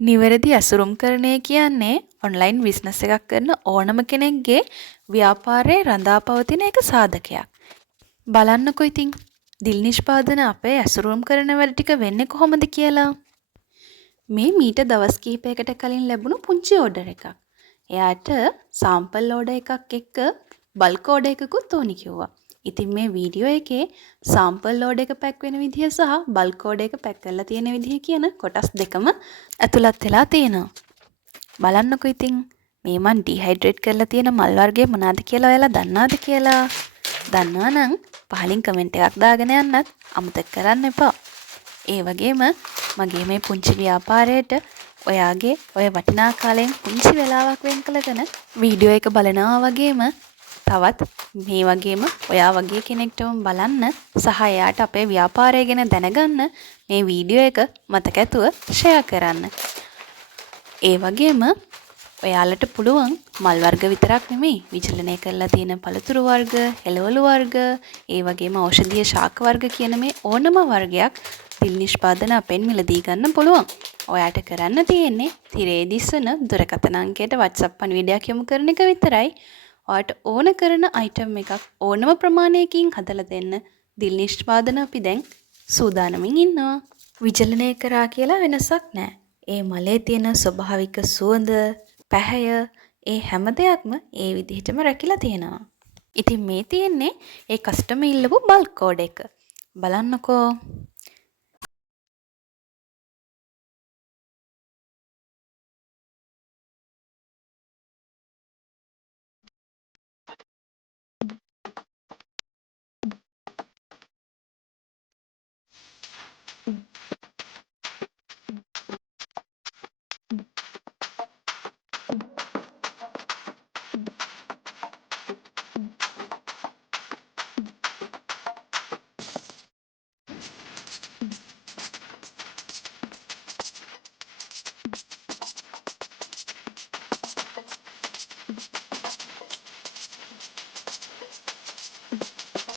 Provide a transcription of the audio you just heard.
නිවැරදි ඇසුරුම්කරණය කියන්නේ online business එකක් කරන ඕනම කෙනෙක්ගේ ව්‍යාපාරයේ රඳා පවතින එක සාධකයක්. බලන්නකො ඉතින් දිල් නිෂ්පාදන අපේ ඇසුරුම් කරන වැඩ ටික වෙන්නේ කොහොමද කියලා. මේ මීට දවස් කිහිපයකට කලින් ලැබුණු පුංචි ඕඩර් එකක්. එයාට සාම්පල් ඕඩර් එකක් එක්ක බල්ක් ඕඩර් එකකුත් ඕනි කිව්වා. ඉතින් මේ වීඩියෝ එකේ සාම්පල් ඕඩර් එක පැක් වෙන විදිහ සහ බල්ක් ඕඩර් එක පැක් කරලා තියෙන විදිහ කියන කොටස් දෙකම ඇතුළත් වෙලා තියෙනවා. බලන්නකො ඉතින් මේ මන් ඩිහයිඩ්‍රේට් කරලා තියෙන මල් වර්ගය මොනවාද කියලා ඔයාලා දන්නවද කියලා? දන්නවා නම් පහලින් කමෙන්ට් එකක් දාගෙන යන්නත් අමතක කරන්න එපා. ඒ වගේම මගේ මේ පුංචි ව්‍යාපාරයට ඔයාගේ ඔය වටිනා කාලයෙන් පුංචි වෙලාවක් වෙන් කළගෙන වීඩියෝ එක බලනවා වගේම තවත් මේ වගේම ඔයා වගේ කෙනෙක්ටම බලන්න සහ එයාට අපේ ව්‍යාපාරය ගැන දැනගන්න මේ වීඩියෝ එක මතක ඇතුව ෂෙයා කරන්න. ඒ වගේම ඔයාලට පුළුවන් මල් වර්ග විතරක් නෙමෙයි විචලනය කරලා තියෙන පළතුරු වර්ග, එළවලු වර්ග, ඒ වගේම ඖෂධීය ශාක වර්ග කියන මේ ඕනම වර්ගයක් දිල් නිෂ්පාදන අපෙන් මිලදී ගන්න පුළුවන්. ඔයාට කරන්න තියෙන්නේ තිරේ දිස්වන දුරකථන අංකයට WhatsApp පණිවිඩයක් යොමු කරන එක විතරයි. ඔයාට ඕන කරන අයිටම් එකක් ඕනම ප්‍රමාණයකින් හදලා දෙන්න දිල් නිෂ්පාදන අපි දැන් සූදානමින් ඉන්නවා. විචලනය කරා කියලා වෙනසක් නැහැ. ඒ මලේ තියෙන ස්වභාවික සුවඳ, පැහැය, ඒ හැම දෙයක්ම ඒ විදිහටම රැකිලා තියෙනවා. ඉතින් මේ තියෙන්නේ ඒ කස්ටමර් ඉල්ලපු බල්ක් ඕඩර් එක. බලන්නකෝ.